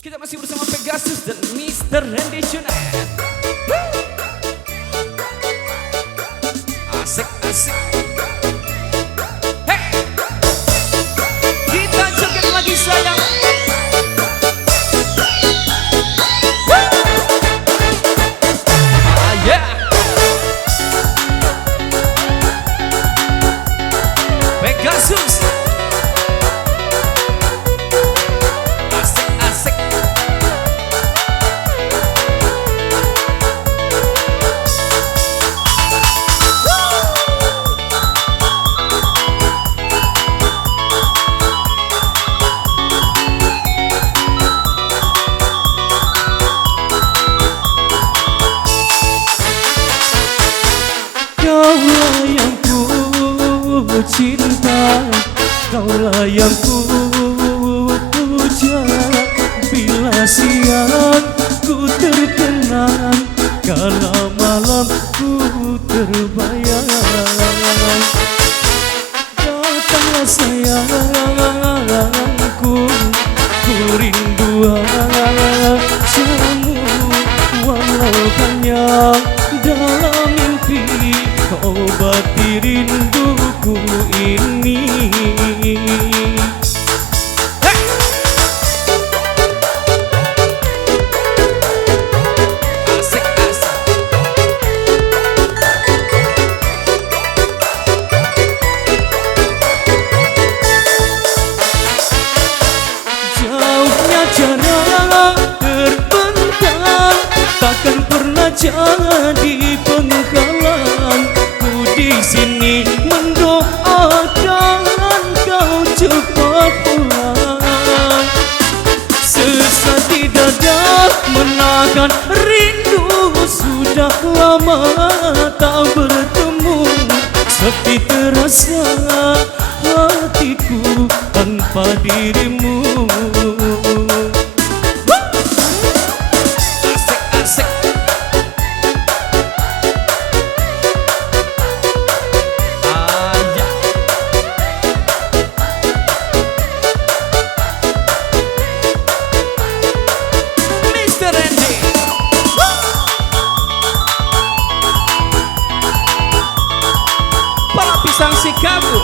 Kita masih bersama Pegasus dan Mr. Randy Junaid. Asik, asik. Hey, kita joget lagi sayang. Ah, yeah. Pegasus. Kaulah yang ku cinta, kaulah yang ku puja. Bila siang ku terkenang, kala malam ku terbayang. Datanglah sayangku, ku rindu wajahmu. Walau hanya dalam mimpi, obati rinduku ini. Hey. Asik, asik. Jauhnya jarak terbentang, takkan pernah jadi penghalang. Ku di sini mendoakan kau cepat pulang. Sesak di dada menahan rindu, sudah lama tak bertemu. Sepi terasa hatiku tanpa dirimu. Asik, asik. Ah, yeah. Mr. Randy. Para pisang Chicago.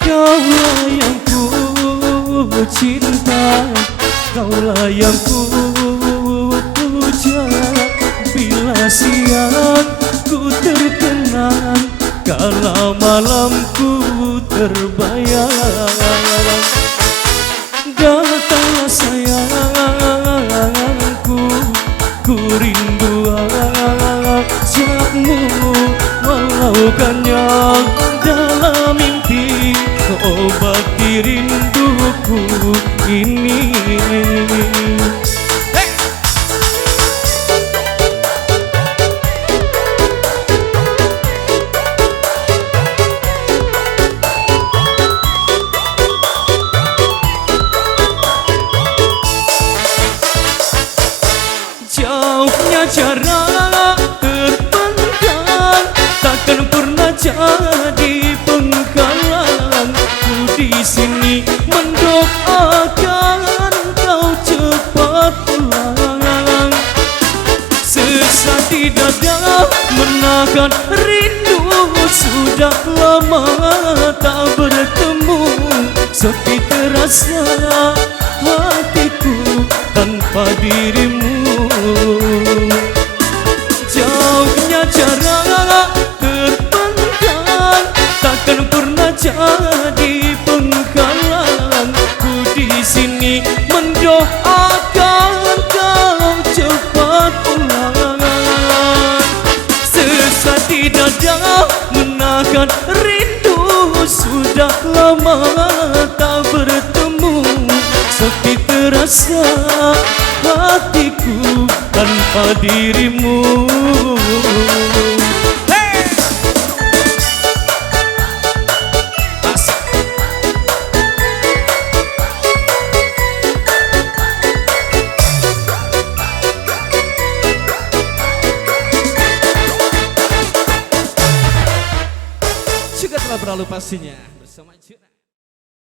Kaulah yang ku cinta, kaulah yang ku puja. Bila siang ku terkenang, kala malam ku terbayang. Datanglah sayangku, ku rindu wajahmu. Walau hanya dalam mimpi, obati rinduku ini. Hey. Jauhnya jarak terbentang, takkan pernah jadi penghalang. Ku di sini mendoakan kau cepat pulang. Sesak di dada menahan rindu, sudah lama tak bertemu. Sepi terasa hatiku tanpa dirimu. Jauhnya jarak terbentang, takkan pernah jadi penghalang. Ku di sini mendoakan kau cepat pulang. Sesak di dada menahan rindu, sudah lama tak bertemu. Sepi terasa hatiku tanpa dirimu. Hey. Asik. juga telah berlalu pastinya bersama Juna.